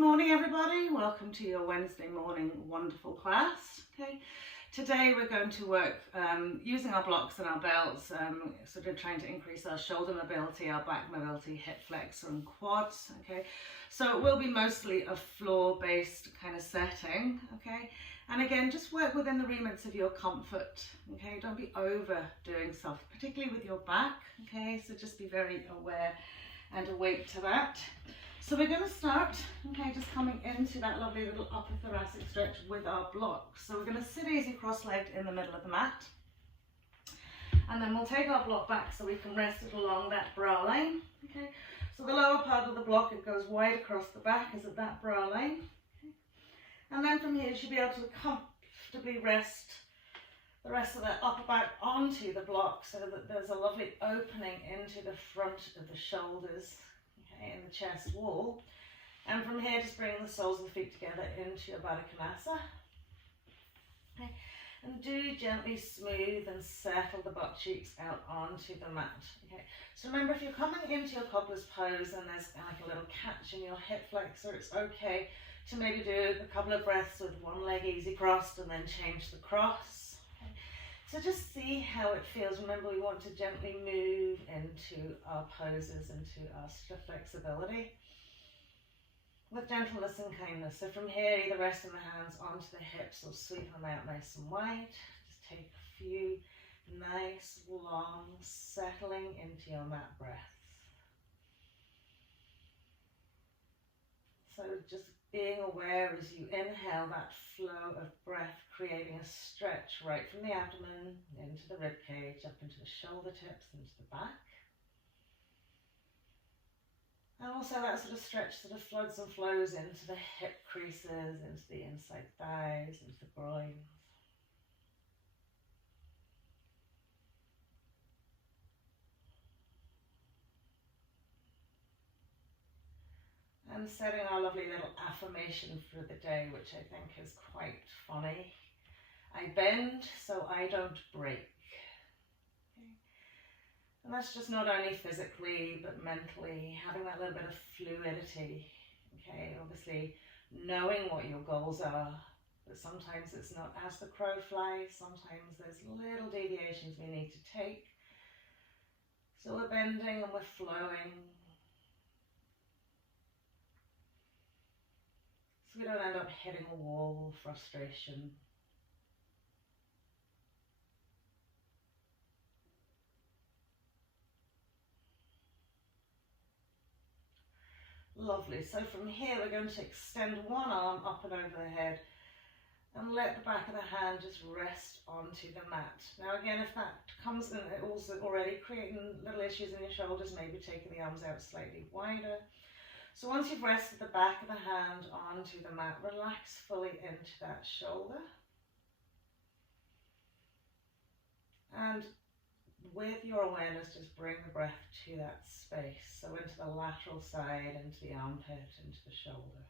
morning everybody, welcome to your Wednesday morning wonderful class. Okay, today we're going to work using our blocks and our belts, sort of trying to increase our shoulder mobility, our back mobility, hip flexor and quads. Okay, so it will be mostly a floor based kind of setting. Okay, and again, just work within the remits of your comfort. Okay, don't be overdoing stuff, particularly with your back. Okay, so just be very aware and awake to that. So we're going to start, okay, just coming into that lovely little upper thoracic stretch with our blocks. So we're going to sit easy cross-legged in the middle of the mat. And then we'll take our block back so we can rest it along that brow line. Okay, so the lower part of the block, it goes wide across the back, is at that brow line. Okay. And then from here you should be able to comfortably rest the rest of that upper back onto the block so that there's a lovely opening into the front of the shoulders. In the chest wall, and from here just bring the soles of the feet together into your Baddha Konasana. Okay. And do gently smooth and settle the butt cheeks out onto the mat. Okay, so remember, if you're coming into your cobbler's pose and there's like a little catch in your hip flexor, it's okay to maybe do a couple of breaths with one leg easy crossed and then change the cross. So just see how it feels. Remember, we want to gently move into our poses, into our flexibility with gentleness and kindness. So from here, either resting the hands onto the hips or sweep them out nice and wide. Just take a few nice, long, settling into your mat breaths. So just being aware as you inhale that flow of breath, creating a stretch right from the abdomen into the rib cage, up into the shoulder tips, into the back. And also that sort of stretch sort of floods and flows into the hip creases, into the inside thighs, into the groins. And setting our lovely little affirmation for the day, which I think is quite funny. I bend so I don't break. Okay. And that's just not only physically but mentally, having that little bit of fluidity. Okay, obviously knowing what your goals are, but sometimes it's not as the crow flies. Sometimes there's little deviations we need to take. So we're bending and we're flowing. So we don't end up hitting a wall of frustration. Lovely. So from here we're going to extend one arm up and over the head and let the back of the hand just rest onto the mat. Now again, if that comes in also already creating little issues in your shoulders, maybe taking the arms out slightly wider. So once you've rested the back of the hand onto the mat, relax fully into that shoulder. And with your awareness, just bring the breath to that space. So into the lateral side, into the armpit, into the shoulder.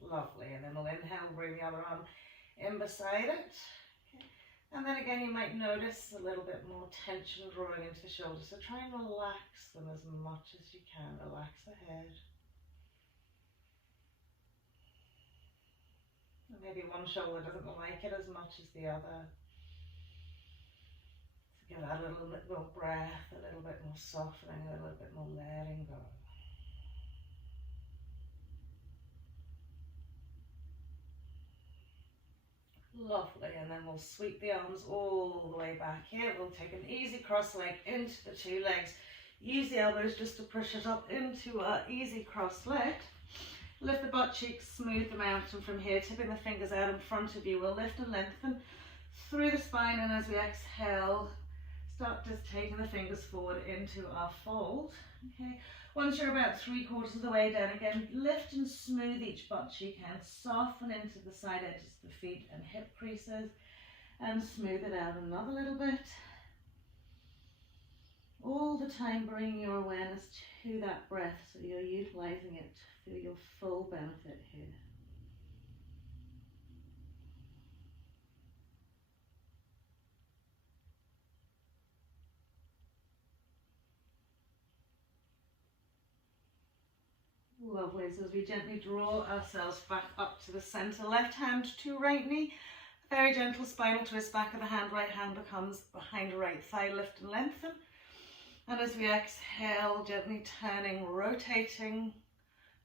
Lovely. And then we'll inhale, bring the other arm in beside it. And then again, you might notice a little bit more tension drawing into the shoulders. So try and relax them as much as you can. Relax the head. And maybe one shoulder doesn't like it as much as the other. So give that a little bit more breath, a little bit more softening, a little bit more letting go. Lovely, and then we'll sweep the arms all the way back here. We'll take an easy cross leg into the two legs. Use the elbows just to push it up into our easy cross leg. Lift the butt cheeks, smooth them out, and from here, tipping the fingers out in front of you, we'll lift and lengthen through the spine, and as we exhale, start just taking the fingers forward into our fold. Okay. Once you're about 3/4 of the way down, again, lift and smooth each butt cheek and soften into the side edges of the feet and hip creases and smooth it out another little bit. All the time bringing your awareness to that breath so you're utilizing it for your full benefit here. Lovely. So as we gently draw ourselves back up to the center, left hand to right knee, very gentle spinal twist, back of the hand, right hand becomes behind right thigh, lift and lengthen. And as we exhale, gently turning, rotating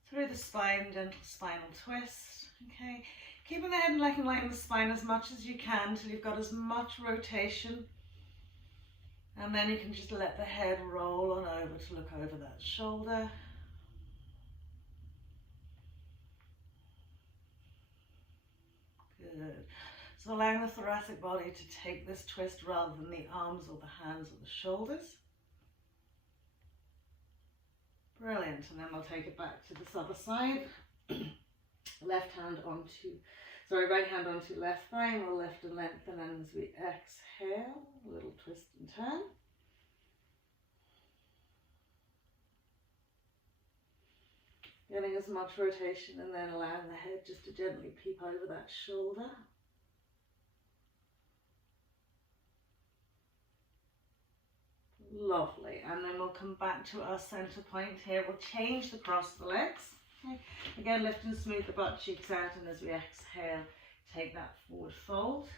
through the spine, gentle spinal twist. Okay, keeping the head and neck in line with the spine as much as you can until you've got as much rotation. And then you can just let the head roll on over to look over that shoulder. Good. So allowing the thoracic body to take this twist rather than the arms or the hands or the shoulders. Brilliant. And then we'll take it back to this other side. Right hand onto left thigh, and we'll lift and lengthen, and as we exhale, a little twist and turn. Getting as much rotation, and then allowing the head just to gently peep over that shoulder. Lovely. And then we'll come back to our center point here. We'll change across the legs. Okay. Again, lift and smooth the butt cheeks out, and as we exhale, take that forward fold.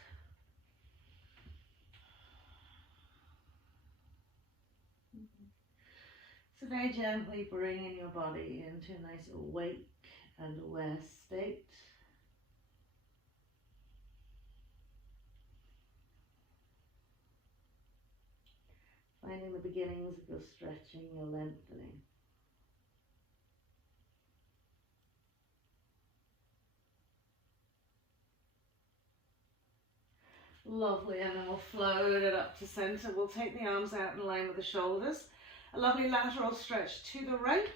So very gently bringing your body into a nice awake and aware state. Finding the beginnings of your stretching, your lengthening. Lovely, and then we'll float it up to center. We'll take the arms out in line with the shoulders. A lovely lateral stretch to the right.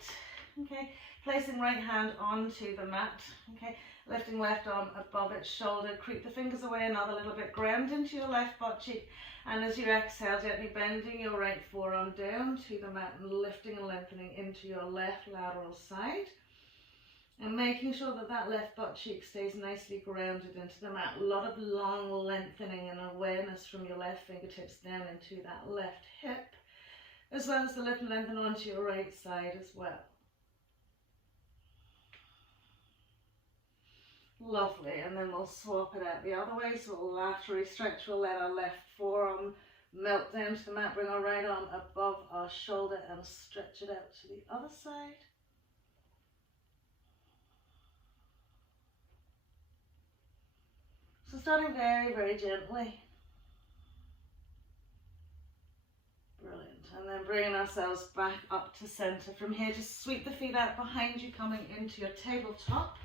Okay, placing right hand onto the mat. Okay, lifting left arm above its shoulder. Creep the fingers away another little bit. Ground into your left butt cheek. And as you exhale, gently bending your right forearm down to the mat and lifting and lengthening into your left lateral side. And making sure that that left butt cheek stays nicely grounded into the mat. A lot of long lengthening and awareness from your left fingertips down into that left hip, as well as the lift and lengthen onto your right side as well. Lovely, and then we'll swap it out the other way. So we'll laterally stretch, we'll let our left forearm melt down to the mat, bring our right arm above our shoulder and stretch it out to the other side. So starting very, very gently. Brilliant. And then bringing ourselves back up to center. From here, just sweep the feet out behind you, coming into your tabletop.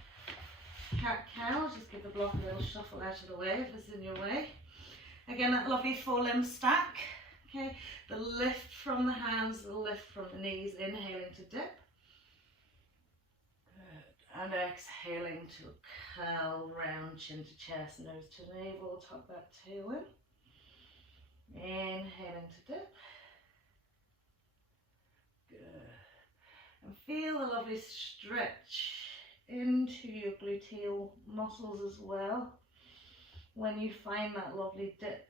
Cat-cow, just give the block a little shuffle out of the way if it's in your way. Again, that lovely four-limb stack. Okay, the lift from the hands, the lift from the knees, inhaling to dip. And exhaling to curl round, chin to chest, nose to navel, tuck that tail in. Inhaling to dip. Good. And feel the lovely stretch into your gluteal muscles as well when you find that lovely dip.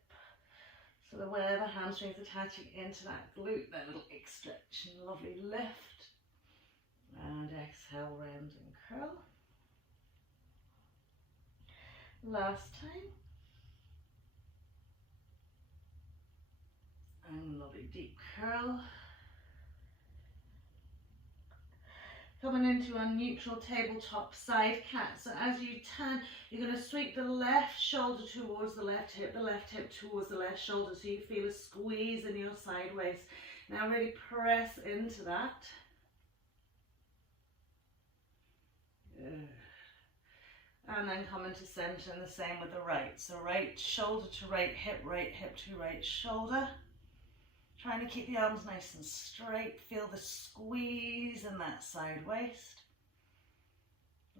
So that where the hamstrings attaching into that glute, that little extension, lovely lift. And exhale, round and curl. Last time. And lovely deep curl. Coming into our neutral tabletop side cat. So as you turn, you're going to sweep the left shoulder towards the left hip towards the left shoulder, so you feel a squeeze in your side waist. Now really press into that. Good. And then come into center, and the same with the right. So right shoulder to right hip to right shoulder. Trying to keep the arms nice and straight. Feel the squeeze in that side waist.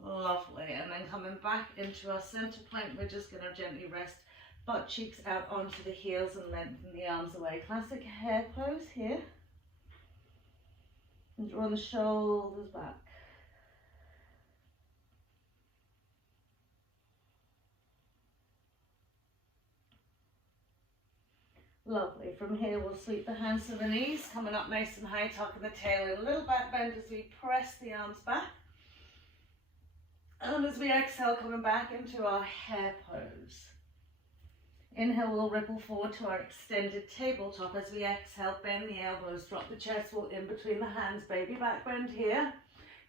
Lovely. And then coming back into our center point, we're just going to gently rest butt cheeks out onto the heels and lengthen the arms away. Classic hair pose here. And draw the shoulders back. Lovely. From here, we'll sweep the hands to the knees, coming up nice and high, tucking the tail in. A little back bend as we press the arms back. And as we exhale, coming back into our hare pose. Inhale, we'll ripple forward to our extended tabletop. As we exhale, bend the elbows, drop the chest wall in between the hands, baby back bend here.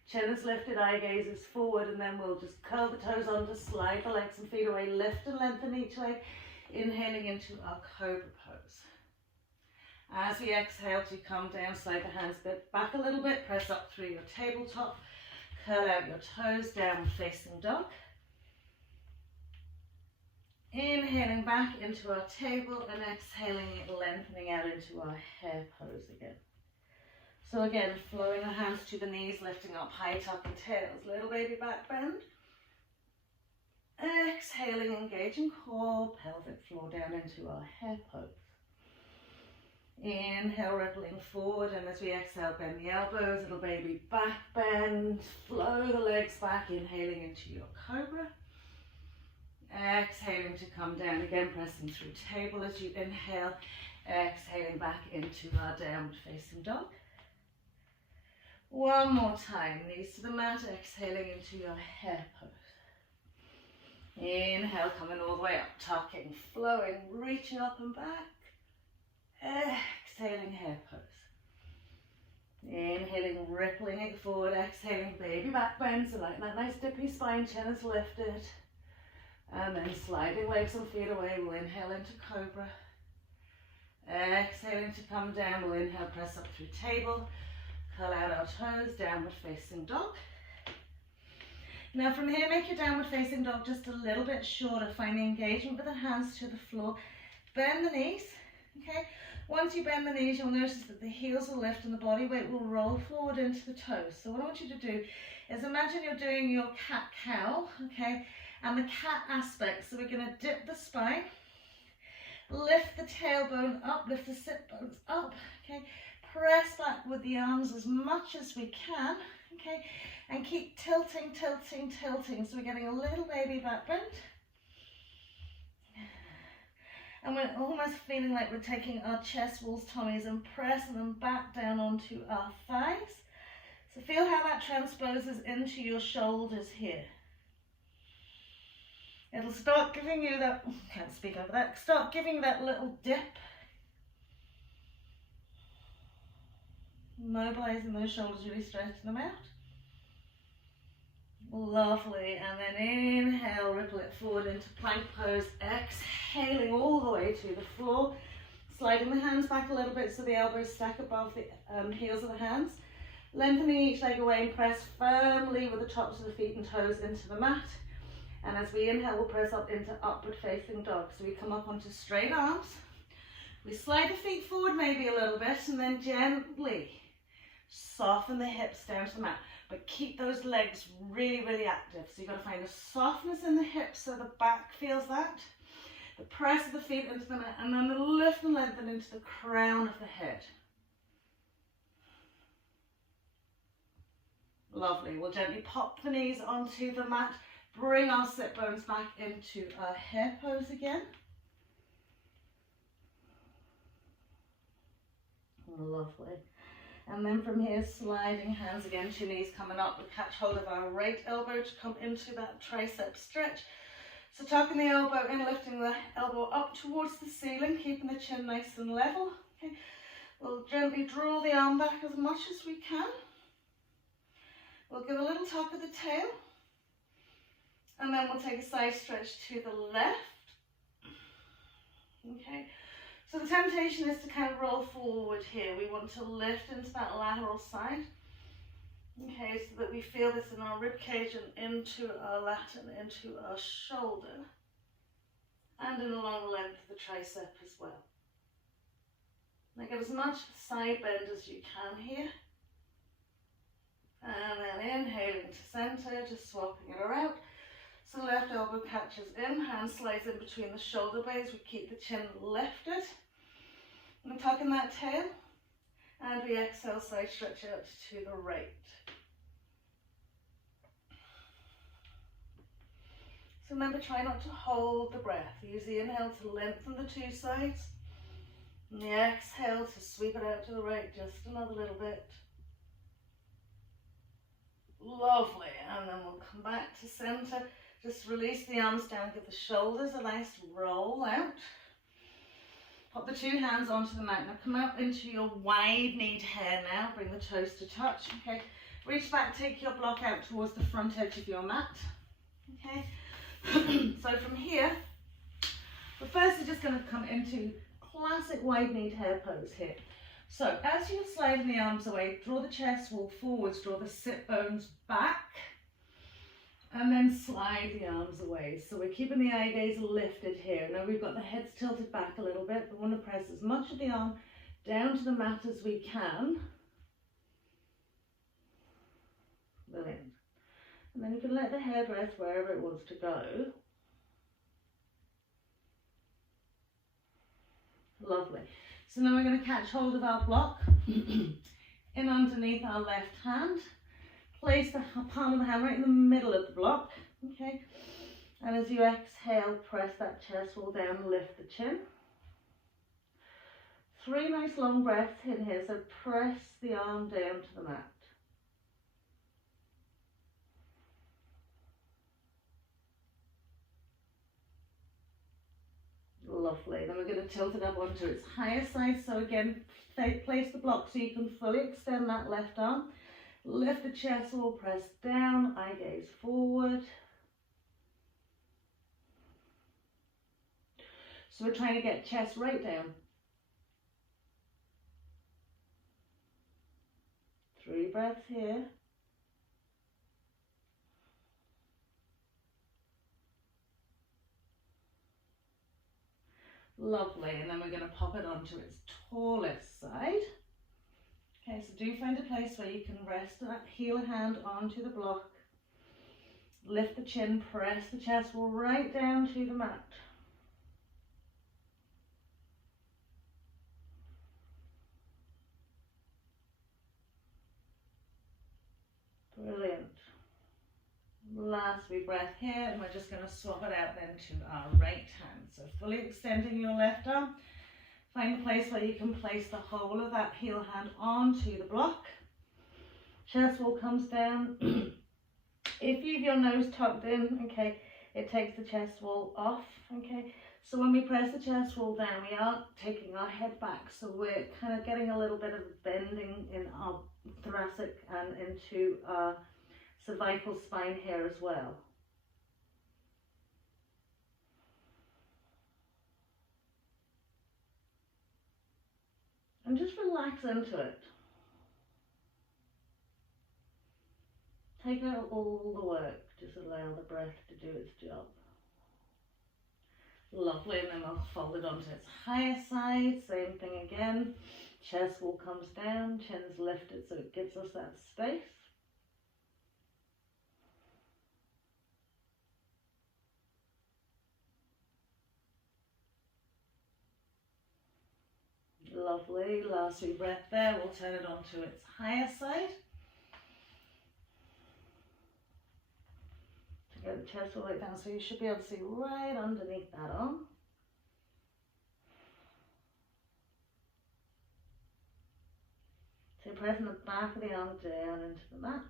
Chin is lifted, eye gaze is forward, and then we'll just curl the toes under, slide the legs and feet away, lift and lengthen each leg, inhaling into our cobra pose. As we exhale to come down, slide the hands back a little bit, press up through your tabletop, curl out your toes, downward facing dog. Inhaling back into our table and exhaling, lengthening out into our hare pose again. So again, flowing the hands to the knees, lifting up high tuck and tails, little baby back bend. Exhaling, engaging core, pelvic floor down into our hare pose. Inhale, rippling forward, and as we exhale, bend the elbows, little baby back bend, flow the legs back, inhaling into your cobra. Exhaling to come down again, pressing through table as you inhale, exhaling back into our downward facing dog. One more time, knees to the mat, exhaling into your hare pose. Inhale, coming all the way up, tucking, flowing, reaching up and back. Exhaling, hare pose. Inhaling, rippling it forward, exhaling, baby back bend, so like that nice dippy spine, chin is lifted. And then sliding legs and feet away, we'll inhale into cobra. Exhaling to come down, we'll inhale, press up through table. Curl out our toes, downward facing dog. Now from here, make your downward facing dog just a little bit shorter. Find the engagement with the hands to the floor. Bend the knees, okay? Once you bend the knees, you'll notice that the heels will lift and the body weight will roll forward into the toes. So what I want you to do is imagine you're doing your cat-cow, okay? And the cat aspect. So we're going to dip the spine, lift the tailbone up, lift the sit bones up, okay? Press back with the arms as much as we can, okay? And keep tilting, tilting, tilting. So we're getting a little baby back bend. And we're almost feeling like we're taking our chest walls, tummies, and pressing them back down onto our thighs. So feel how that transposes into your shoulders here. It'll start giving you that, can't speak over that, start giving that little dip. Mobilizing those shoulders, really stretching them out. Lovely, and then inhale, ripple it forward into plank pose, exhaling all the way to the floor, sliding the hands back a little bit so the elbows stack above the heels of the hands, lengthening each leg away and press firmly with the tops of the feet and toes into the mat. And as we inhale, we'll press up into upward facing dog. So we come up onto straight arms, we slide the feet forward maybe a little bit, and then gently soften the hips down to the mat. But keep those legs really, really active. So you've got to find a softness in the hips so the back feels that. The press of the feet into the mat, and then the lift and lengthen into the crown of the head. Lovely. We'll gently pop the knees onto the mat. Bring our sit bones back into our hare pose again. Lovely. And then from here, sliding hands again to knees coming up. We catch hold of our right elbow to come into that tricep stretch. So tucking the elbow in, lifting the elbow up towards the ceiling, keeping the chin nice and level. Okay. We'll gently draw the arm back as much as we can. We'll give a little tuck of the tail. And then we'll take a side stretch to the left. Okay. So the temptation is to kind of roll forward here. We want to lift into that lateral side. Okay, so that we feel this in our rib cage and into our lat and into our shoulder. And in along the length of the tricep as well. Now get as much side bend as you can here. And then inhaling to center, just swapping it around. So left elbow catches in, hand slides in between the shoulder blades. We keep the chin lifted. And tucking that tail. And we exhale, side stretch out to the right. So remember, try not to hold the breath. Use the inhale to lengthen the two sides. And the exhale to sweep it out to the right just another little bit. Lovely. And then we'll come back to center. Just release the arms down, give the shoulders a nice roll out. Pop the two hands onto the mat. Now come out into your wide-kneed hare now. Bring the toes to touch. Okay. Reach back, take your block out towards the front edge of your mat. Okay. So from here, we're firstly just going to come into classic wide-kneed hare pose here. So as you're sliding the arms away, draw the chest wall forwards, draw the sit bones back, and then slide the arms away. So we're keeping the eye gaze lifted here. Now we've got the heads tilted back a little bit. We want to press as much of the arm down to the mat as we can. Brilliant. And then you can let the head rest wherever it wants to go. Lovely. So now we're going to catch hold of our block in underneath our left hand. Place the palm of the hand right in the middle of the block. Okay. And as you exhale, press that chest wall down, lift the chin. 3 nice long breaths in here. So press the arm down to the mat. Lovely. Then we're going to tilt it up onto its higher side. So again, place the block so you can fully extend that left arm. Lift the chest wall, press down, eye gaze forward. So we're trying to get chest right down. 3 breaths here. Lovely, and then we're going to pop it onto its tallest side. Okay, so do find a place where you can rest that heel hand onto the block. Lift the chin, press the chest wall right down to the mat. Brilliant. Last wee breath here, and we're just going to swap it out then to our right hand. So fully extending your left arm. Find a place where you can place the whole of that heel hand onto the block. Chest wall comes down. If you have your nose tucked in, okay, it takes the chest wall off, okay. So when we press the chest wall down, we are taking our head back. So we're kind of getting a little bit of bending in our thoracic and into our cervical spine here as well. And just relax into it. Take out all the work, just allow the breath to do its job. Lovely, and then we'll fold it onto its higher side, same thing again. Chest wall comes down, chin's lifted so it gives us that space. Lovely, last wee breath there, we'll turn it onto its higher side. To get the chest all the way down, so you should be able to see right underneath that arm. So you're pressing the back of the arm down into the mat.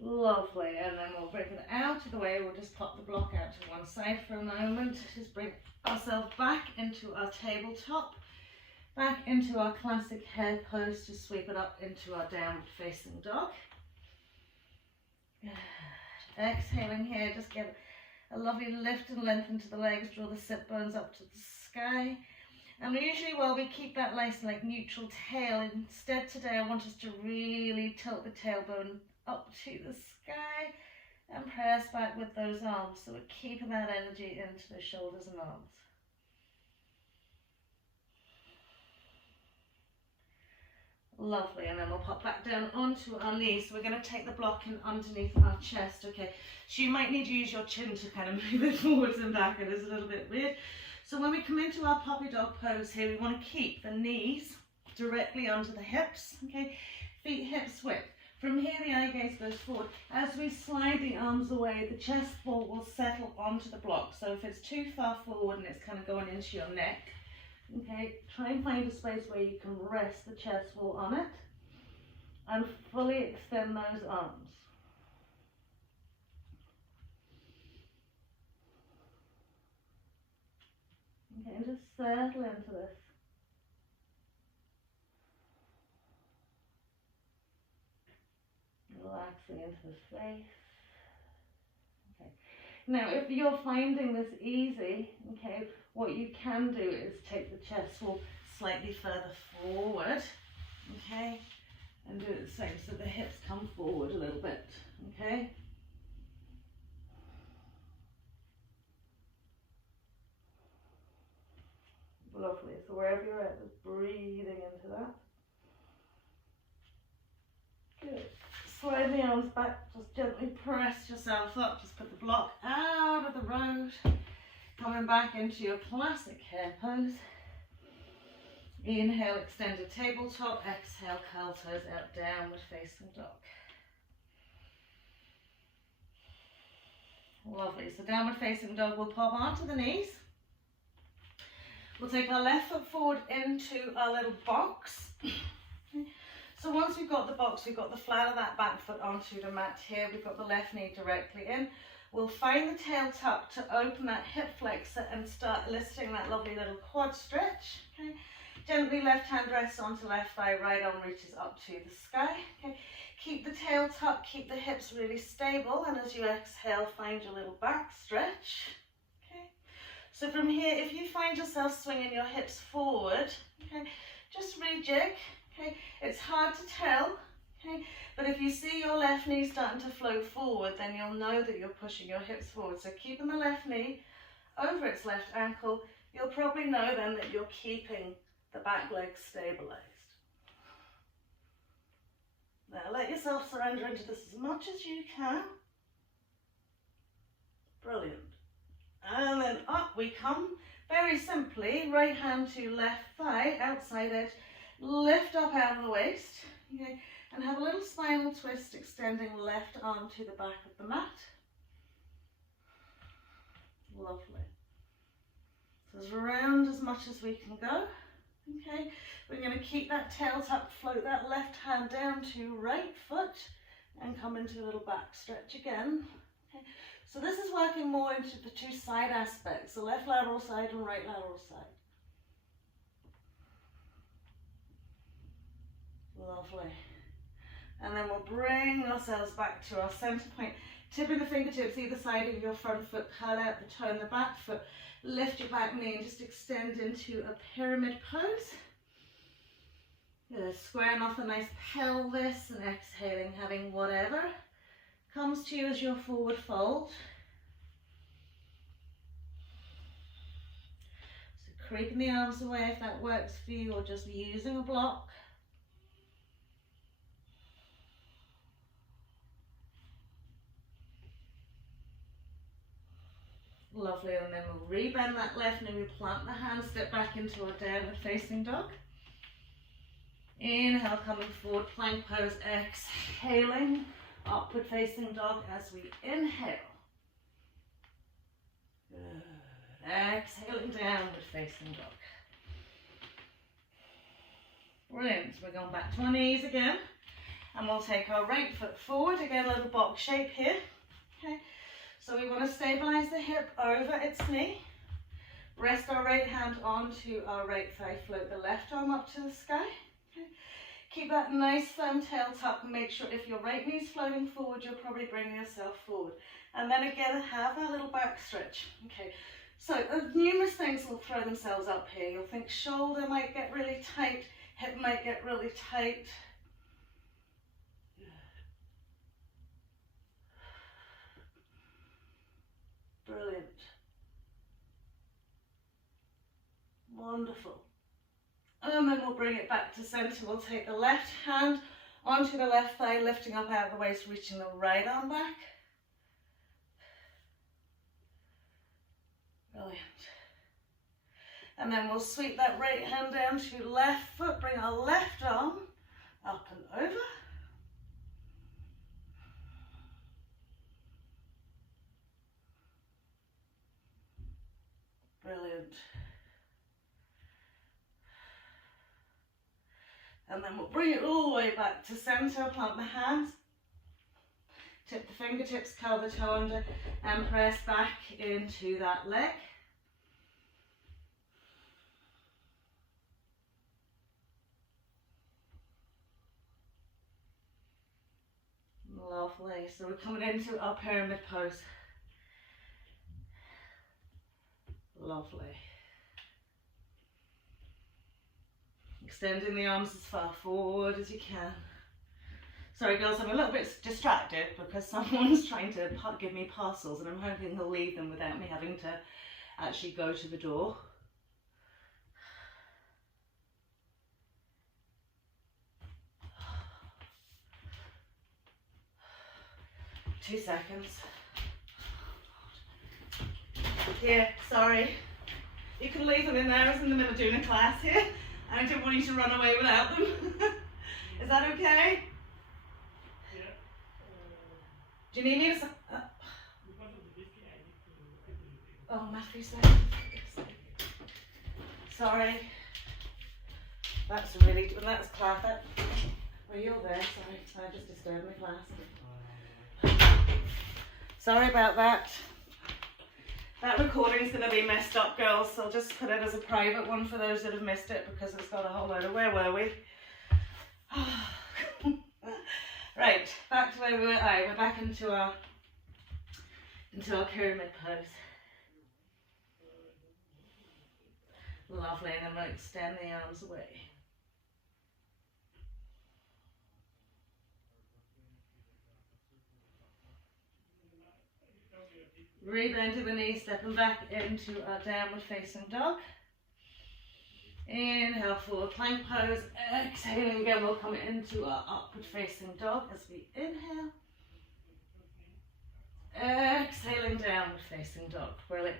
Lovely, and then we'll bring it out of the way. We'll just pop the block out to one side for a moment. Just bring ourselves back into our tabletop, back into our classic hare pose to sweep it up into our downward facing dog. Exhaling here, just get a lovely lift and lengthen to the legs, draw the sit bones up to the sky. And usually while we keep that nice like neutral tail, instead today I want us to really tilt the tailbone up to the sky and press back with those arms. So we're keeping that energy into the shoulders and arms. Lovely, and then we'll pop back down onto our knees. So we're going to take the block in underneath our chest, okay? So you might need to use your chin to kind of move it forwards and back. It is a little bit weird. So when we come into our puppy dog pose here, we want to keep the knees directly under the hips, okay? Feet hips width. From here, the eye gaze goes forward. As we slide the arms away, the chest ball will settle onto the block. So if it's too far forward and it's kind of going into your neck, Okay, try and find a space where you can rest the chest wall on it and fully extend those arms. Okay, and just settle into this. Relaxing into the face. Okay. Now, if you're finding this easy, okay, what you can do is take the chest wall slightly further forward, okay, and do it the same, so the hips come forward a little bit, okay. Lovely. So wherever you're at, just breathing into that. Good. Slide the arms back, just gently press yourself up, just put the block out of the road, coming back into your classic hare pose. Inhale, extended tabletop, exhale, curl toes out, downward facing dog. Lovely, so downward facing dog, we'll pop onto the knees. We'll take our left foot forward into our little box. So once we've got the box, we've got the flat of that back foot onto the mat here. We've got the left knee directly in. We'll find the tail tuck to open that hip flexor and start lifting that lovely little quad stretch. Okay. Gently left hand rests onto left thigh, right arm reaches up to the sky. Okay. Keep the tail tuck, keep the hips really stable, and as you exhale, find your little back stretch. Okay. So from here, if you find yourself swinging your hips forward, okay, just rejig. Okay, it's hard to tell, okay, but if you see your left knee starting to flow forward, then you'll know that you're pushing your hips forward. So keeping the left knee over its left ankle, you'll probably know then that you're keeping the back leg stabilized. Now let yourself surrender into this as much as you can. Brilliant. And then up we come. Very simply, right hand to left thigh, outside edge. Lift up out of the waist, okay, and have a little spinal twist, extending left arm to the back of the mat. Lovely. So as round as much as we can go. Okay, we're going to keep that tail tuck, float that left hand down to right foot, and come into a little back stretch again. Okay, so this is working more into the two side aspects, the left lateral side and right lateral side. Lovely. And then we'll bring ourselves back to our center point. Tipping the fingertips either side of your front foot, curl out the toe in the back foot. Lift your back knee and just extend into a pyramid pose. Squaring off a nice pelvis and exhaling, having whatever comes to you as your forward fold. So creeping the arms away if that works for you, or just using a block. Lovely, and then we'll rebend that left knee, we plant the hand, step back into our downward facing dog. Inhale, coming forward, plank pose, exhaling, upward facing dog as we inhale. Good. Exhaling, downward facing dog. Brilliant, so we're going back to our knees again, and we'll take our right foot forward, again a little box shape here. Okay. So we want to stabilize the hip over its knee. Rest our right hand onto our right thigh, float the left arm up to the sky. Okay. Keep that nice firm tail tuck and make sure if your right knee is floating forward, you're probably bringing yourself forward. And then again, have that little back stretch. Okay. So numerous things will throw themselves up here. You'll think shoulder might get really tight, hip might get really tight. Brilliant. Wonderful. And then we'll bring it back to center. We'll take the left hand onto the left thigh, lifting up out of the waist, reaching the right arm back. Brilliant. And then we'll sweep that right hand down to left foot, bring our left arm up and over. Brilliant. And then we'll bring it all the way back to center, plant the hands, tip the fingertips, curl the toe under, and press back into that leg. Lovely. So we're coming into our pyramid pose. Lovely. Extending the arms as far forward as you can. Sorry girls, I'm a little bit distracted because someone's trying to give me parcels and I'm hoping he'll leave them without me having to actually go to the door. Two seconds. Here, sorry. You can leave them in there. I was in the middle of doing a class here and I didn't want you to run away without them. Is that okay? Yeah. Do you need me to... Oh, Matthew's there. Sorry. That's really... Well, that's class. Well, you're there. Sorry. I just disturbed my class. Sorry about that. That recording's going to be messed up, girls, so I'll just put it as a private one for those that have missed it because it's got a whole load of... Where were we? Right, back to where we were. Alright, we're back into our pyramid pose. Lovely, and then we'll extend the arms away. Rebend to the knees, stepping back into our downward facing dog. Inhale, forward plank pose. Exhaling again, we'll come into our upward facing dog as we inhale. Exhaling, downward facing dog. Brilliant.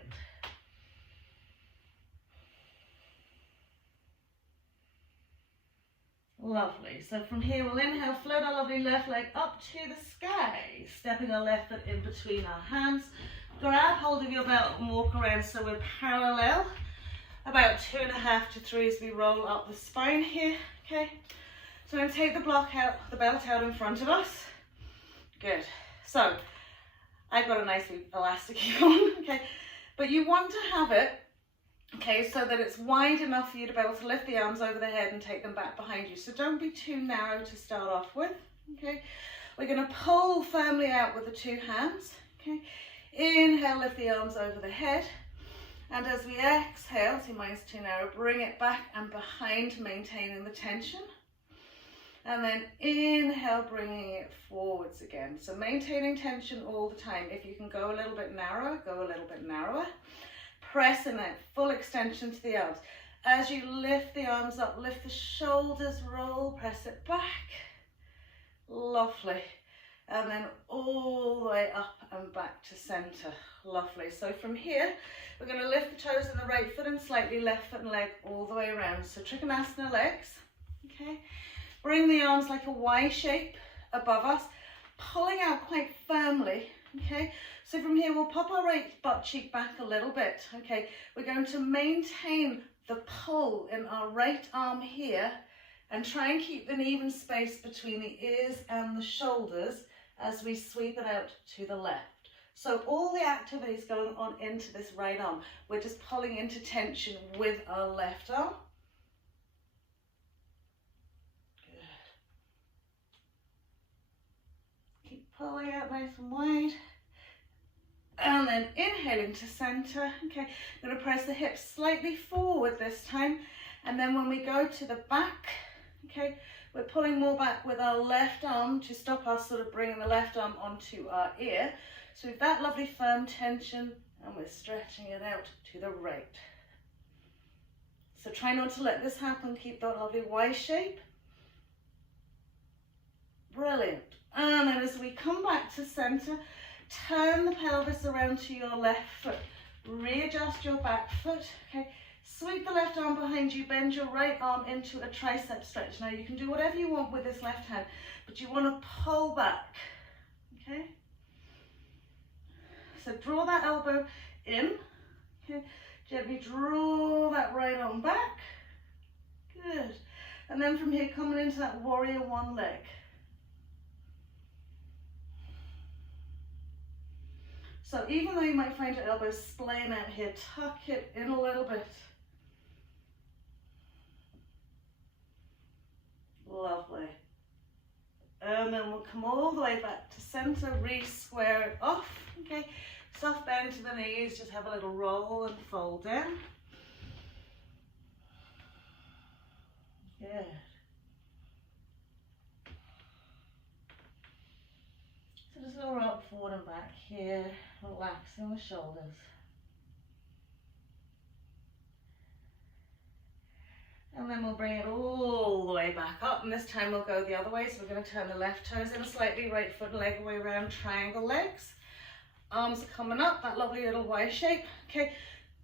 Lovely. So from here we'll inhale, float our lovely left leg up to the sky, stepping our left foot in between our hands. Grab hold of your belt and walk around so we're parallel, about 2.5 to 3 as we roll up the spine here. Okay, so I'm going to take the belt out in front of us. Good. So I've got a nice elastic on, okay, but you want to have it, okay, so that it's wide enough for you to be able to lift the arms over the head and take them back behind you. So don't be too narrow to start off with, okay. We're going to pull firmly out with the two hands, okay. Inhale, lift the arms over the head. And as we exhale, see mine's too narrow, bring it back and behind, maintaining the tension. And then inhale, bringing it forwards again. So maintaining tension all the time. If you can go a little bit narrower, go a little bit narrower. Pressing that full extension to the arms. As you lift the arms up, lift the shoulders, roll, press it back. Lovely. And then all the way up and back to center. Lovely. So from here, we're going to lift the toes in the right foot and slightly left foot and leg all the way around. So Trikonasana legs. Okay. Bring the arms like a Y shape above us, pulling out quite firmly. Okay. So from here, we'll pop our right butt cheek back a little bit. Okay. We're going to maintain the pull in our right arm here and try and keep an even space between the ears and the shoulders as we sweep it out to the left. So all the activity is going on into this right arm. We're just pulling into tension with our left arm. Good. Keep pulling out nice and wide. And then inhaling to center. Okay, I'm going to press the hips slightly forward this time. And then when we go to the back, okay, we're pulling more back with our left arm to stop us sort of bringing the left arm onto our ear. So we've that lovely firm tension and we're stretching it out to the right. So try not to let this happen. Keep that lovely Y shape. Brilliant. And then as we come back to center, turn the pelvis around to your left foot. Readjust your back foot. Okay. Sweep the left arm behind you, bend your right arm into a tricep stretch. Now you can do whatever you want with this left hand, but you want to pull back, okay? So draw that elbow in, okay? Gently draw that right arm back. Good. And then from here, coming into that warrior one leg. So even though you might find your elbows splaying out here, tuck it in a little bit. Lovely. And then we'll come all the way back to center, re-square it off. Okay, soft bend to the knees, just have a little roll and fold in. Good. So just go up, forward and back here, relaxing the shoulders. And then we'll bring it all the way back up, and this time we'll go the other way. So we're going to turn the left toes in slightly, right foot and leg away around, triangle legs. Arms are coming up, that lovely little Y shape. Okay,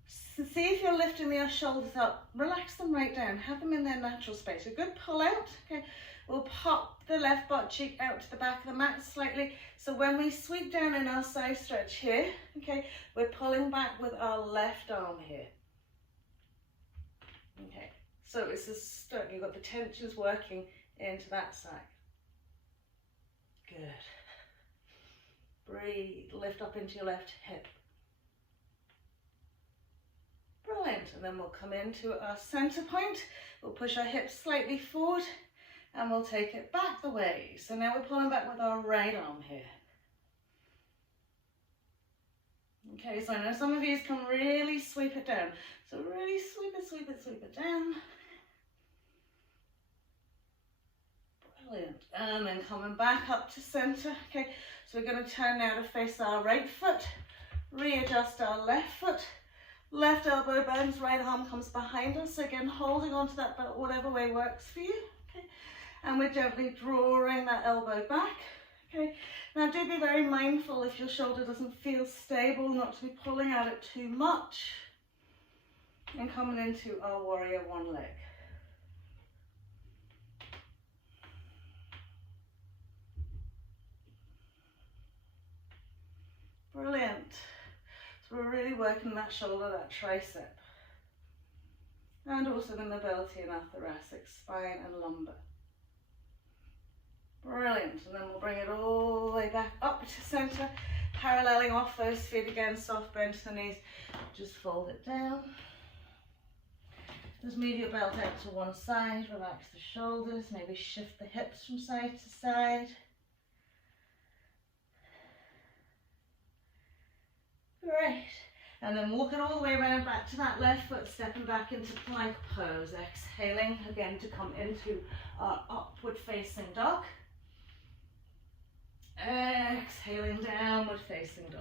so see if you're lifting the shoulders up, relax them right down, have them in their natural space. A good pull out. Okay, we'll pop the left butt cheek out to the back of the mat slightly. So when we sweep down in our side stretch here, okay, we're pulling back with our left arm here. Okay. So it's a stroke, you've got the tensions working into that side. Good. Breathe, lift up into your left hip. Brilliant. And then we'll come into our center point. We'll push our hips slightly forward and we'll take it back the way. So now we're pulling back with our right arm here. Okay, so I know some of you can really sweep it down. So really sweep it, sweep it, sweep it down. Brilliant. And then coming back up to center. Okay, so we're going to turn now to face our right foot, readjust our left foot, left elbow bends, right arm comes behind us. Again, holding on to that belt, whatever way works for you. Okay, and we're gently drawing that elbow back. Okay, now do be very mindful if your shoulder doesn't feel stable, not to be pulling at it too much. And coming into our warrior one leg. Brilliant. So we're really working that shoulder, that tricep. And also the mobility in our thoracic, spine and lumbar. Brilliant. And then we'll bring it all the way back up to center, paralleling off those feet again, soft bend to the knees. Just fold it down. Just move your belt out to one side, relax the shoulders, maybe shift the hips from side to side. Great. And then walk it all the way around back to that left foot, stepping back into plank pose. Exhaling again to come into our upward facing dog. Exhaling, downward facing dog.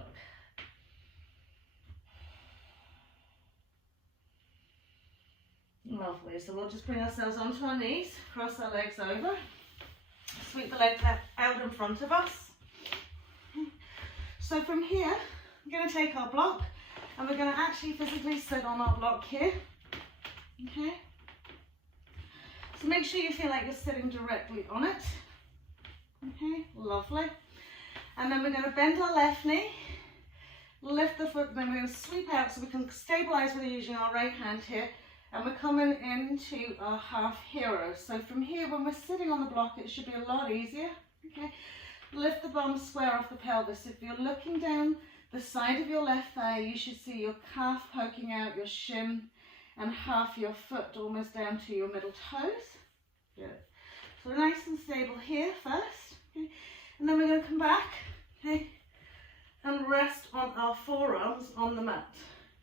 Lovely. So we'll just bring ourselves onto our knees, cross our legs over, sweep the leg out in front of us. So from here, we're going to take our block and we're going to actually physically sit on our block here. Okay. So make sure you feel like you're sitting directly on it. Okay, lovely. And then we're going to bend our left knee, lift the foot, and then we're going to sweep out so we can stabilize with using our right hand here. And we're coming into our half hero. So from here, when we're sitting on the block, it should be a lot easier. Okay, lift the bum square off the pelvis. If you're looking down the side of your left thigh, you should see your calf poking out, your shin, and half your foot almost down to your middle toes. Good. So we're nice and stable here first. Okay, and then we're going to come back. Okay, and rest on our forearms on the mat.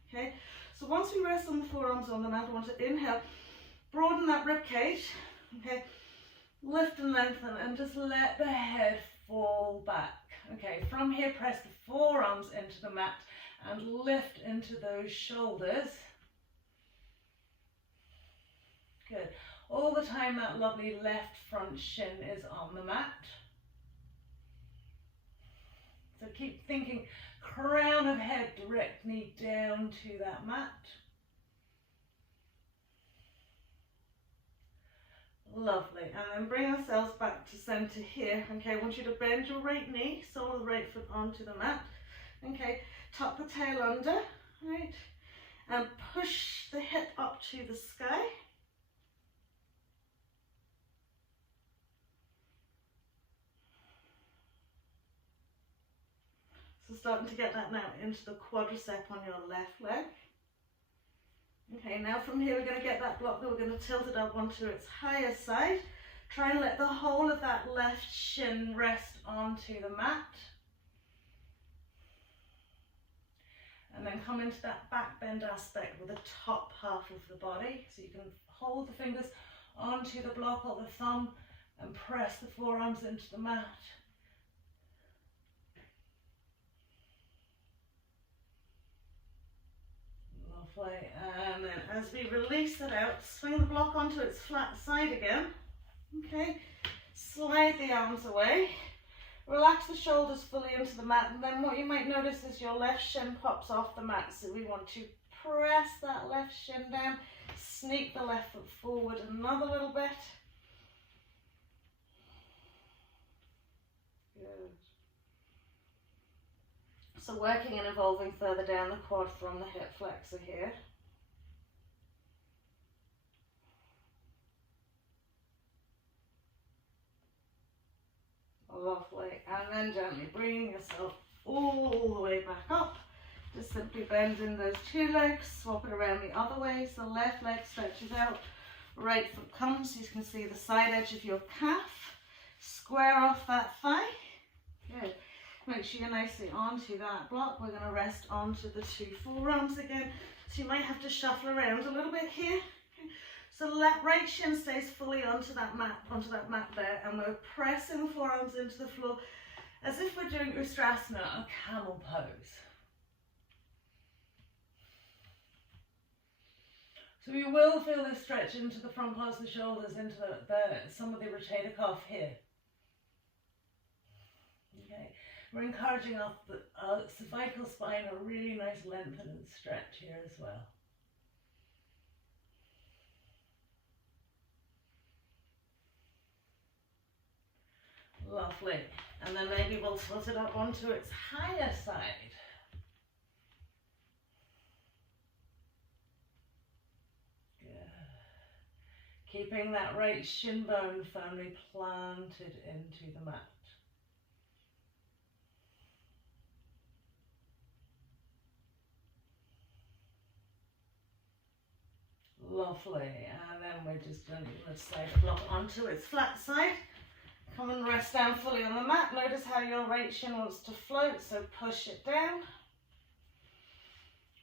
Okay. So once we rest on the forearms on the mat, I want to inhale, broaden that rib cage, okay, lift and lengthen, and just let the head fall back. Okay, from here, press the forearms into the mat and lift into those shoulders. Good. All the time that lovely left front shin is on the mat. So keep thinking, crown of head, direct knee down to that mat. Lovely. And then bring ourselves back to center here. Okay, I want you to bend your right knee, sole of the right foot onto the mat. Okay, tuck the tail under, right? And push the hip up to the sky. starting to get that now into the quadricep on your left leg. Okay, now from here we're going to get that block, we're going to tilt it up onto its higher side. Try and let the whole of that left shin rest onto the mat. And then come into that back bend aspect with the top half of the body. So you can hold the fingers onto the block or the thumb and press the forearms into the mat. Lovely. And then as we release it out, swing the block onto its flat side again. Okay. Slide the arms away. Relax the shoulders fully into the mat, and then what you might notice is your left shin pops off the mat. So we want to press that left shin down, sneak the left foot forward another little bit. Good. So working and evolving further down the quad from the hip flexor here. Lovely. And then gently bringing yourself all the way back up. Just simply bending those two legs, swap it around the other way. So left leg stretches out, right foot comes. You can see the side edge of your calf. Square off that thigh. Good. Make sure you're nicely onto that block. We're going to rest onto the two forearms again. So you might have to shuffle around a little bit here. So left right shin stays fully onto that mat there, and we're pressing the forearms into the floor as if we're doing Ustrasana, a camel pose. So you will feel this stretch into the front parts of the shoulders, into some of the rotator cuff here. Okay, we're encouraging our cervical spine, a really nice lengthen and stretch here as well. Lovely. And then maybe we'll tilt it up onto its higher side. Good. Keeping that right shin bone firmly planted into the mat. Lovely. And then we're just going to slide the block onto its flat side. Come and rest down fully on the mat. Notice how your right shin wants to float, so push it down.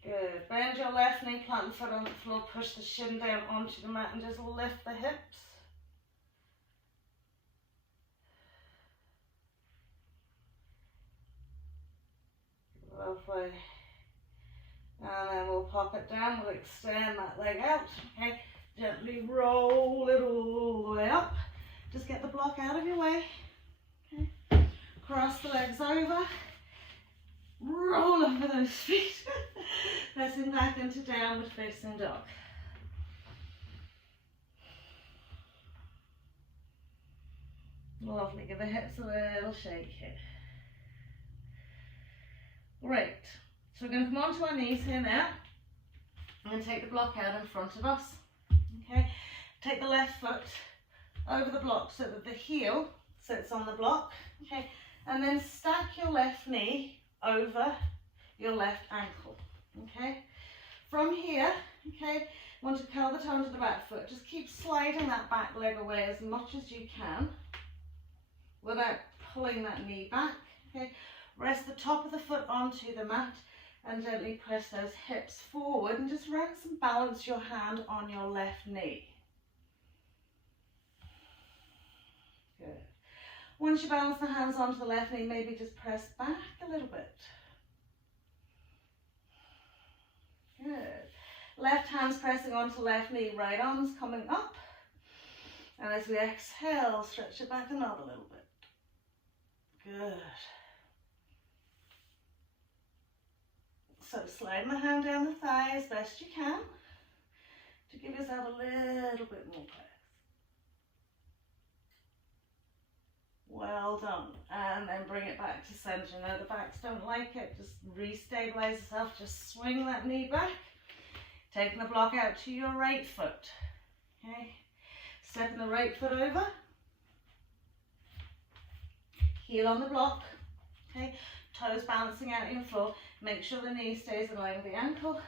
Good. Bend your left knee, plant the foot on the floor, push the shin down onto the mat and just lift the hips. Lovely. And then we'll pop it down, we'll extend that leg out. Okay, gently roll it all the way up. Just get the block out of your way. Okay. Cross the legs over. Roll over those feet. Pressing back into downward facing dog. Lovely. Give the hips a little shake here. Great. So we're going to come onto our knees here now. I'm going to take the block out in front of us. Okay. Take the left foot over the block so that the heel sits on the block, okay, and then stack your left knee over your left ankle, okay. From here, okay, want to curl the toe into the back foot. Just keep sliding that back leg away as much as you can without pulling that knee back, okay. Rest the top of the foot onto the mat and gently press those hips forward and just relax and balance your hand on your left knee. Good. Once you balance the hands onto the left knee, maybe just press back a little bit. Good. Left hand's pressing onto left knee, right arm's coming up. And as we exhale, stretch it back another little bit. Good. So sliding the hand down the thigh as best you can to give yourself a little bit more press. Well done. And then bring it back to center. Now the backs don't like it. Just re-stabilize yourself. Just swing that knee back. Taking the block out to your right foot. Okay. Stepping the right foot over. Heel on the block. Okay. toes balancing out your floor. Make sure the knee stays in line with the ankle.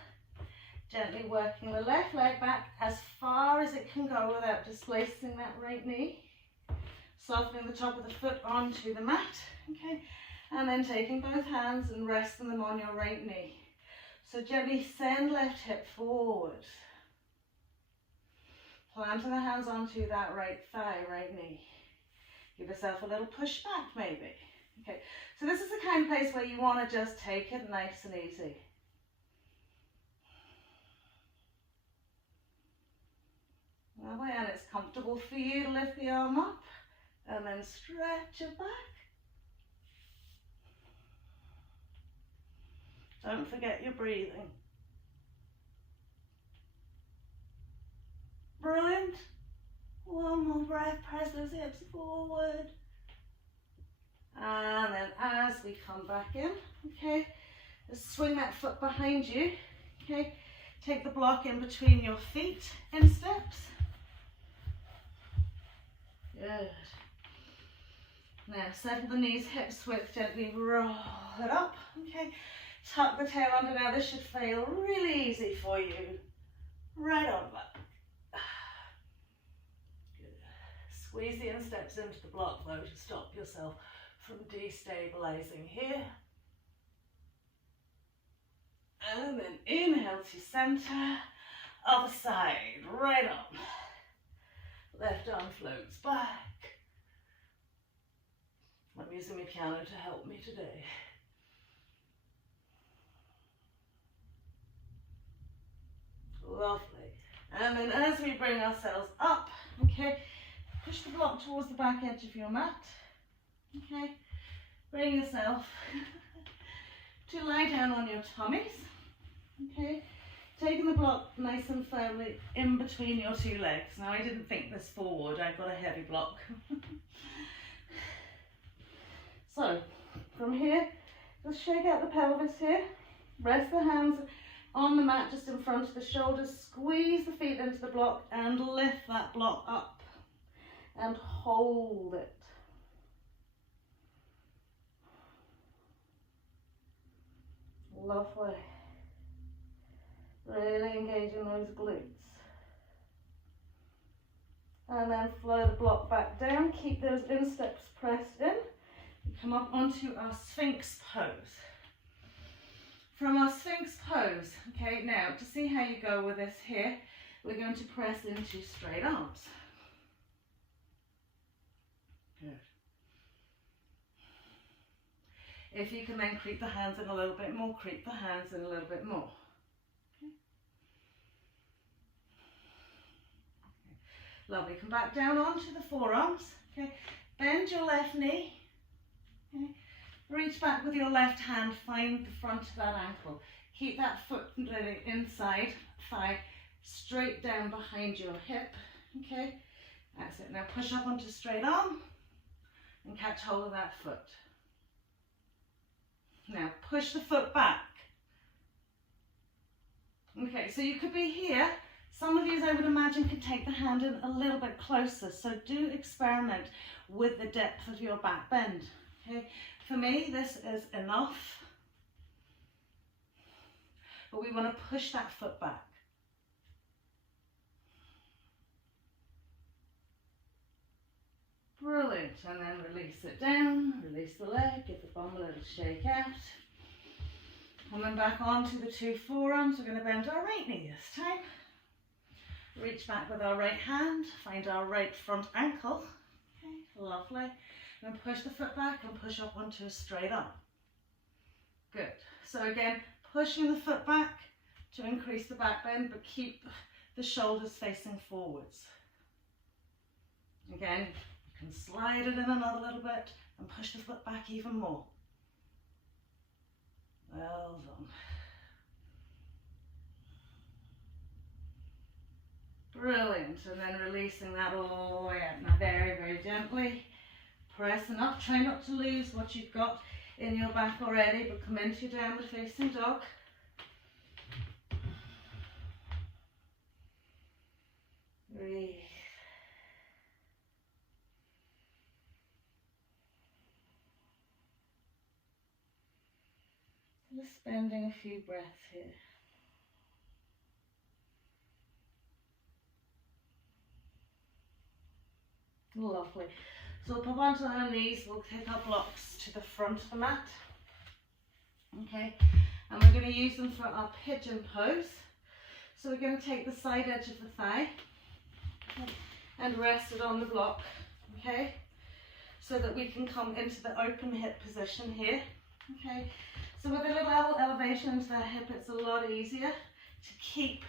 Gently working the left leg back as far as it can go without displacing that right knee. Softening the top of the foot onto the mat, okay? And then taking both hands and resting them on your right knee. So gently send left hip forward. Planting the hands onto that right thigh, right knee. Give yourself a little push back maybe. Okay, so this is the kind of place where you want to just take it nice and easy. That way, and it's comfortable for you to lift the arm up and then stretch it back. Don't forget your breathing. Brilliant. One more breath, press those hips forward. And then as we come back in, okay, just swing that foot behind you, okay, take the block in between your feet in steps. Good. Now settle the knees, hips width, gently roll it up, okay, tuck the tail under. Now this should feel really easy for you, right on back. Squeeze the insteps into the block though to stop yourself from destabilizing here. And then inhale to center, other side, right arm. Left arm floats back. I'm using my piano to help me today. Lovely. And then as we bring ourselves up, okay, push the block towards the back edge of your mat. Okay, bring yourself to lie down on your tummies. Okay, taking the block nice and firmly in between your two legs. Now I didn't think this forward, I've got a heavy block. So from here, just shake out the pelvis here, rest the hands on the mat just in front of the shoulders, squeeze the feet into the block and lift that block up and hold it. Lovely. Really engaging those glutes. And then flow the block back down. Keep those insteps pressed in. Come up onto our Sphinx pose. From our Sphinx pose, okay, now to see how you go with this here, we're going to press into straight arms. Good. If you can then creep the hands in a little bit more, creep the hands in a little bit more. Okay. Lovely. Come back down onto the forearms. Okay. Bend your left knee. Okay. Reach back with your left hand, find the front of that ankle. Keep that foot inside thigh, straight down behind your hip. Okay. That's it. Now push up onto straight arm and catch hold of that foot. Now push the foot back. Okay, so you could be here. Some of you, I would imagine, could take the hand in a little bit closer. So do experiment with the depth of your back bend. Okay, for me, this is enough. But we want to push that foot back. Brilliant, and then release it down, release the leg, give the bum a little shake out. Coming back onto the two forearms, we're going to bend our right knee this time. Reach back with our right hand, find our right front ankle. Okay, lovely. And push the foot back and push up onto a straight arm. Good. So again, pushing the foot back to increase the back bend, but keep the shoulders facing forwards. Again, and slide it in another little bit and push the foot back even more. Well done. Brilliant. And then releasing that all the way up. Now very, very gently pressing up. Try not to lose what you've got in your back already, but come into your downward facing dog. Breathe. Just spending a few breaths here. Lovely. So we'll pop onto our knees, we'll kick our blocks to the front of the mat. Okay, and we're going to use them for our pigeon pose. So we're going to take the side edge of the thigh and rest it on the block, okay, so that we can come into the open hip position here. Okay, so with a little elevation into the hip, it's a lot easier to keep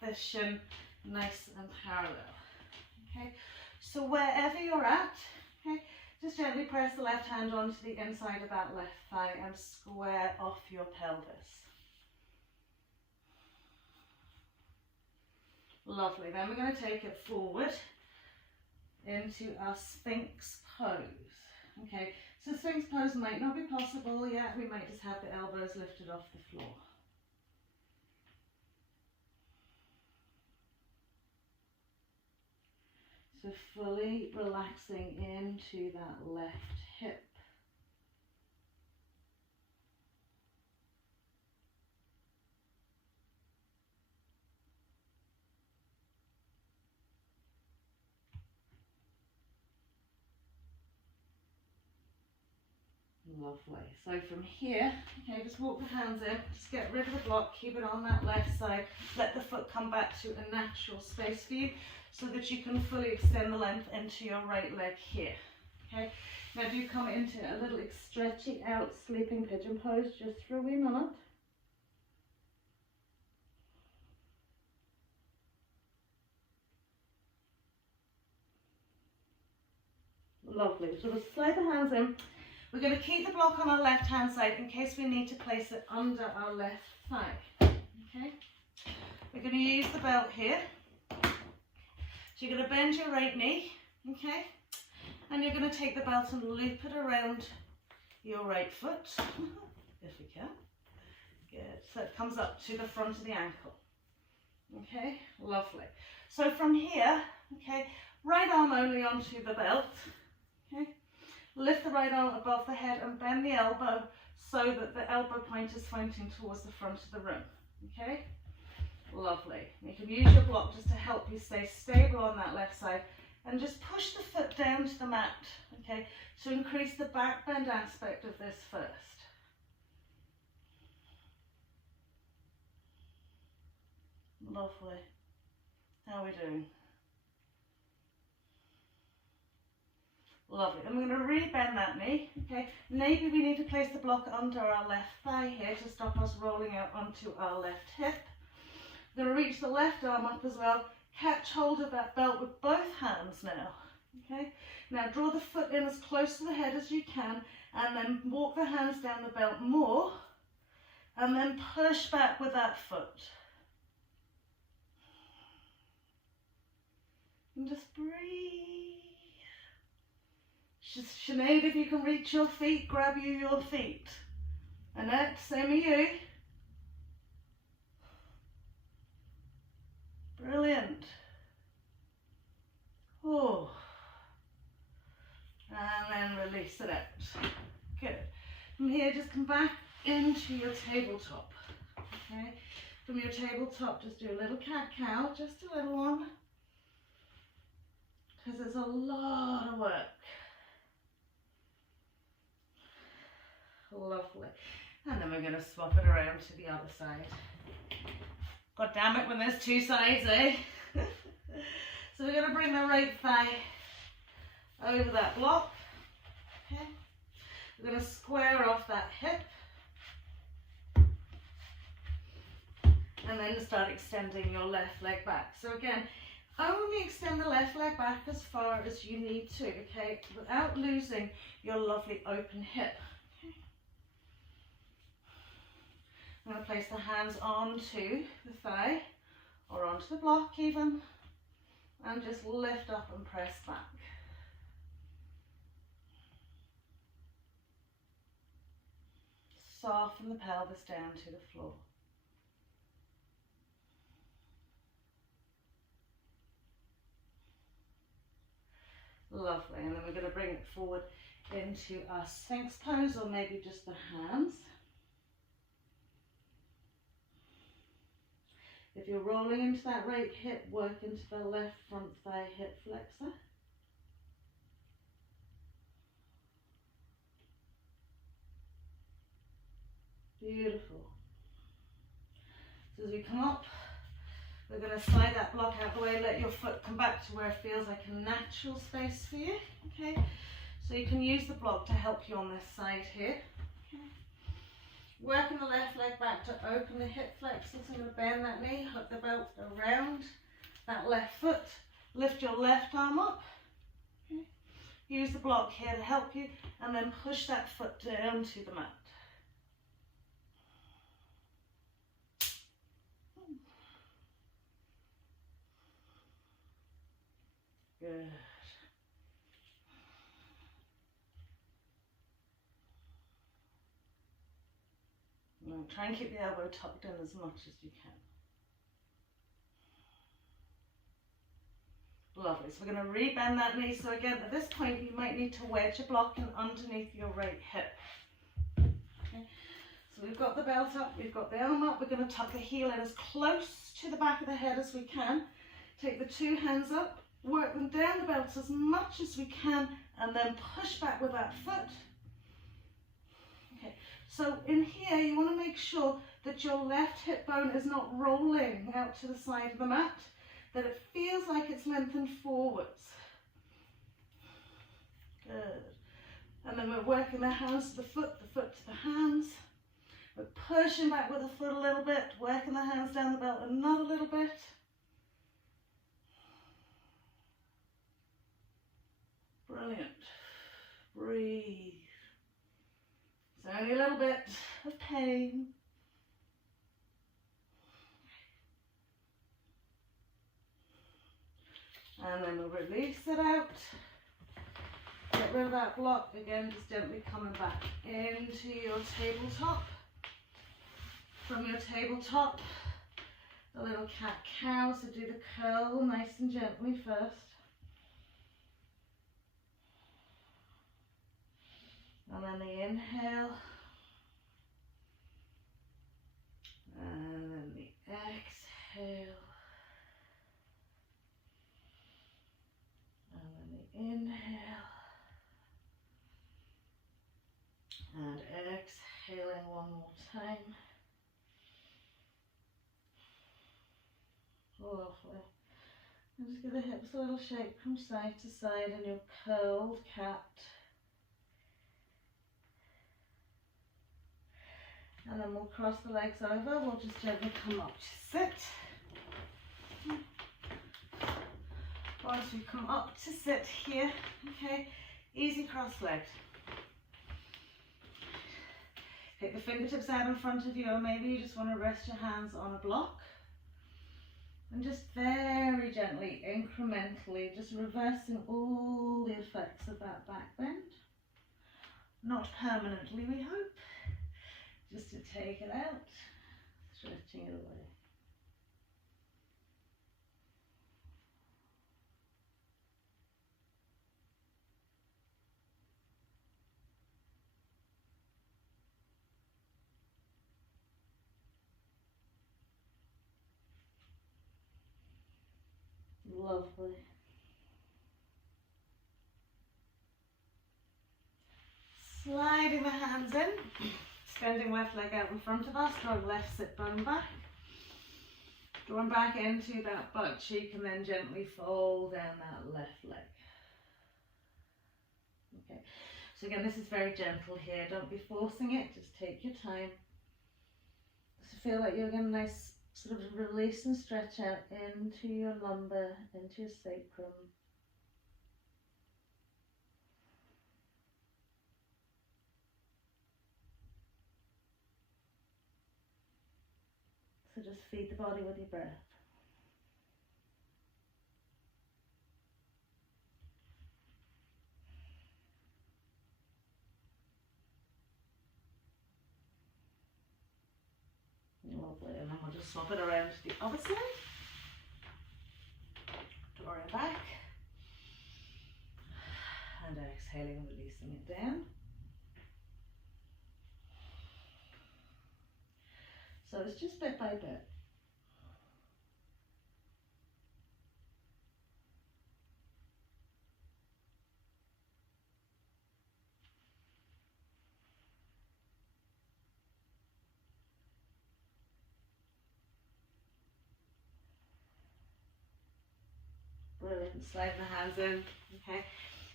the shin nice and parallel. Okay, so wherever you're at, okay, just gently press the left hand onto the inside of that left thigh and square off your pelvis. Lovely. Then we're going to take it forward into our Sphinx pose. Okay, so Sphinx pose might not be possible yet. We might just have the elbows lifted off the floor. So fully relaxing into that left hip. Lovely. So from here, okay, just walk the hands in, just get rid of the block, keep it on that left side, let the foot come back to a natural space for you so that you can fully extend the length into your right leg here. Okay, now do come into a little stretchy out sleeping pigeon pose just for a wee minute. Lovely. So we'll slide the hands in. We're going to keep the block on our left hand side in case we need to place it under our left thigh. Okay. We're going to use the belt here. So you're going to bend your right knee, okay, and you're going to take the belt and loop it around your right foot, if you can. Good. So it comes up to the front of the ankle. Okay, lovely. So from here, okay, right arm only onto the belt. Okay, lift the right arm above the head and bend the elbow so that the elbow point is pointing towards the front of the room. Okay, lovely. You can use your block just to help you stay stable on that left side and just push the foot down to the mat, okay, to increase the back bend aspect of this first. Lovely. How are we doing? Lovely. And we're going to re-bend that knee. Okay. Maybe we need to place the block under our left thigh here to stop us rolling out onto our left hip. We're going to reach the left arm up as well. Catch hold of that belt with both hands now. Okay. Now draw the foot in as close to the head as you can and then walk the hands down the belt more and then push back with that foot. And just breathe. Sinead, if you can reach your feet, grab you your feet. Annette, same with you. Brilliant. Oh. And then release it out. Good. From here, just come back into your tabletop. Okay. From your tabletop, just do a little cat-cow, just a little one. Because it's a lot of work. Lovely. And then we're going to swap it around to the other side. God damn it when there's two sides, eh? So we're going to bring the right thigh over that block. Okay. We're going to square off that hip. And then start extending your left leg back. So again, only extend the left leg back as far as you need to, okay? Without losing your lovely open hip. I'm going to place the hands onto the thigh or onto the block even and just lift up and press back. Soften the pelvis down to the floor. Lovely, and then we're going to bring it forward into our Sphinx pose or maybe just the hands. If you're rolling into that right hip, work into the left front thigh hip flexor. Beautiful. So as we come up, we're going to slide that block out of the way, let your foot come back to where it feels like a natural space for you. Okay, so you can use the block to help you on this side here. Okay. Working the left leg back to open the hip flexors. I'm going to bend that knee, hook the belt around that left foot, lift your left arm up. Okay. Use the block here to help you, and then push that foot down to the mat. Good. Now try and keep the elbow tucked in as much as you can. Lovely. So we're going to rebend that knee. So again, at this point, you might need to wedge a block in underneath your right hip. Okay. So we've got the belt up, we've got the arm up. We're going to tuck the heel in as close to the back of the head as we can. Take the two hands up, work them down the belt as much as we can, and then push back with that foot. Okay. So in here, you want to make sure that your left hip bone is not rolling out to the side of the mat, that it feels like it's lengthened forwards. Good. And then we're working the hands to the foot to the hands. We're pushing back with the foot a little bit, working the hands down the belt another little bit. Brilliant. Breathe. It's only a little bit of pain. And then we'll release it out. Get rid of that block. Again, just gently coming back into your tabletop. From your tabletop, the little cat-cow. So do the curl nice and gently first. And then the inhale. And then the exhale. Inhale and exhaling one more time. Lovely. And just give the hips a little shake from side to side in your curled cat. And then we'll cross the legs over. We'll just gently come up to sit. Once we come up to sit here, okay, easy cross-legged. Take the fingertips out in front of you, or maybe you just want to rest your hands on a block. And just very gently, incrementally, just reversing all the effects of that back bend. Not permanently, we hope. Just to take it out, stretching it away. Lovely. Sliding the hands in, extending left leg out in front of us, drawing left sit bone back. Drawing back into that butt cheek and then gently fold down that left leg. Okay, so again, this is very gentle here. Don't be forcing it, just take your time. Just feel like you're getting a nice sort of release and stretch out into your lumbar, into your sacrum. So just feed the body with your breath. Lovely, and then we'll just swap it around to the other side. Drawing back. And exhaling, releasing it down. So it's just bit by bit. Brilliant. Sliding the hands in. Okay.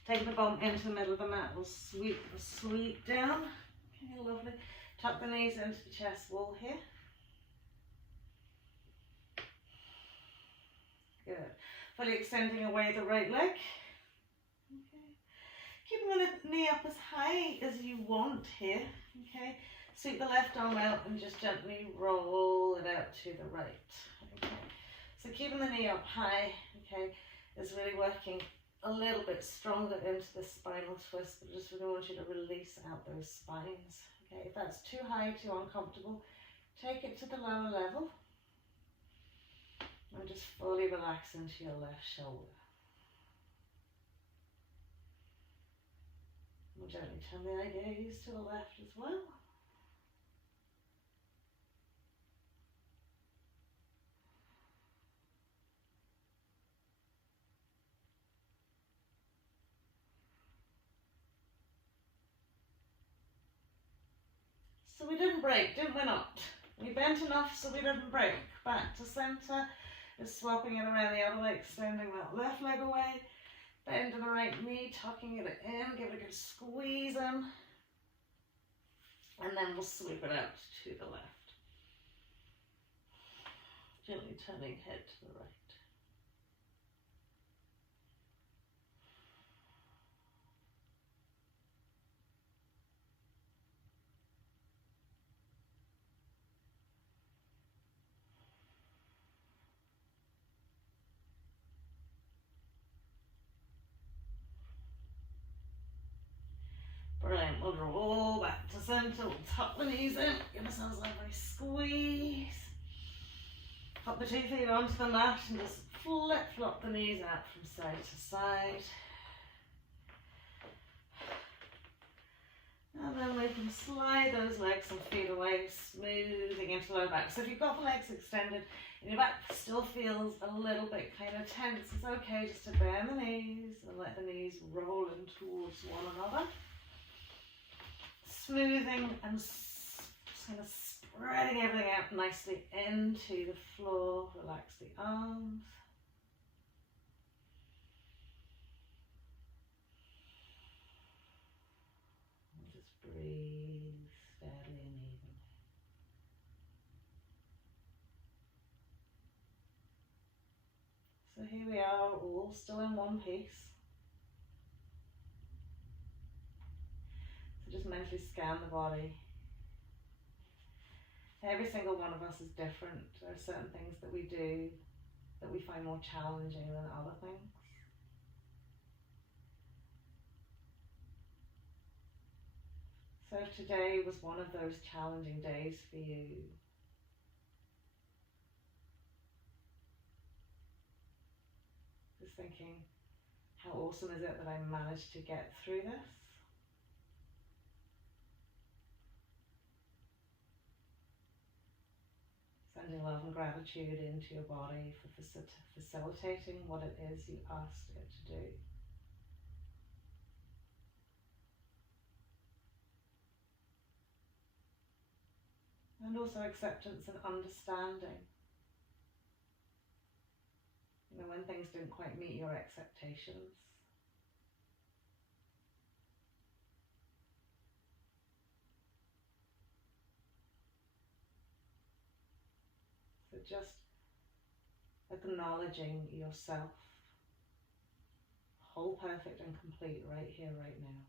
Taking the bum into the middle of the mat. We'll sweep down. Okay, lovely. Tuck the knees into the chest wall here. Good. Fully extending away the right leg. Okay. Keeping the knee up as high as you want here. Okay. Sweep the left arm out and just gently roll it out to the right. Okay. So keeping the knee up high, okay, is really working a little bit stronger into the spinal twist, but I just really want you to release out those spines. Okay, if that's too high, too uncomfortable, take it to the lower level and just fully relax into your left shoulder. We'll gently turn the eye gaze to the left as well. So we didn't break, didn't we not? We bent enough so we didn't break. Back to center, just swapping it around the other leg, extending that left leg away, bending the right knee, tucking it in, give it a good squeeze in, and then we'll sweep it out to the left. Gently turning head to the right. Brilliant. We'll roll back to center. We'll tuck the knees in. Give ourselves a nice squeeze. Pop the 2 feet onto the mat and just flip-flop the knees out from side to side. And then we can slide those legs and feet away, smoothing into low back. So if you've got the legs extended and your back still feels a little bit kind of tense, it's okay just to bend the knees and let the knees roll in towards one another. Smoothing and just kind of spreading everything out nicely into the floor. Relax the arms. And just breathe steadily and evenly. So here we are, all still in one piece. So just mentally scan the body. Every single one of us is different. There are certain things that we do that we find more challenging than other things. So if today was one of those challenging days for you, just thinking, how awesome is it that I managed to get through this? Sending love and gratitude into your body for facilitating what it is you asked it to do. And also acceptance and understanding. You know, when things didn't quite meet your expectations. So just acknowledging yourself, whole, perfect and complete right here, right now.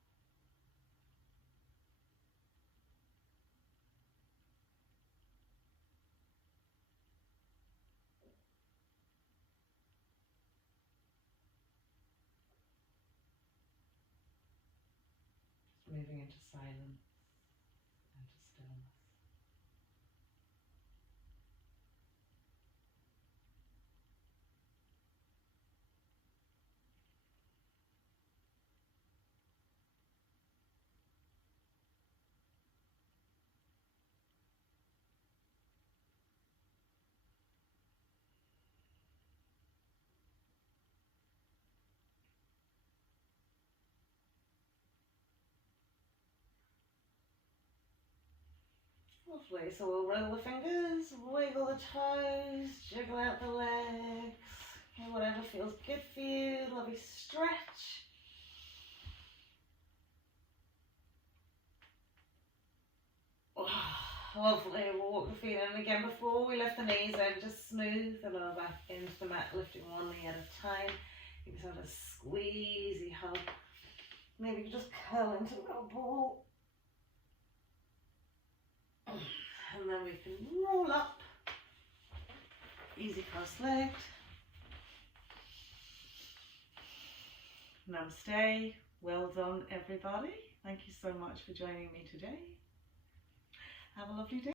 Just moving into silence and to stillness. Lovely, so we'll roll the fingers, wiggle the toes, jiggle out the legs. Okay, whatever feels good for you. Lovely stretch. Lovely, we'll walk the feet in again. Before we lift the knees in, just smooth the lower back into the mat, lifting one knee at a time. Give yourself a squeezy hug. Maybe you just curl into a little ball. And then we can roll up. Easy cross-legged. Namaste. Well done, everybody. Thank you so much for joining me today. Have a lovely day.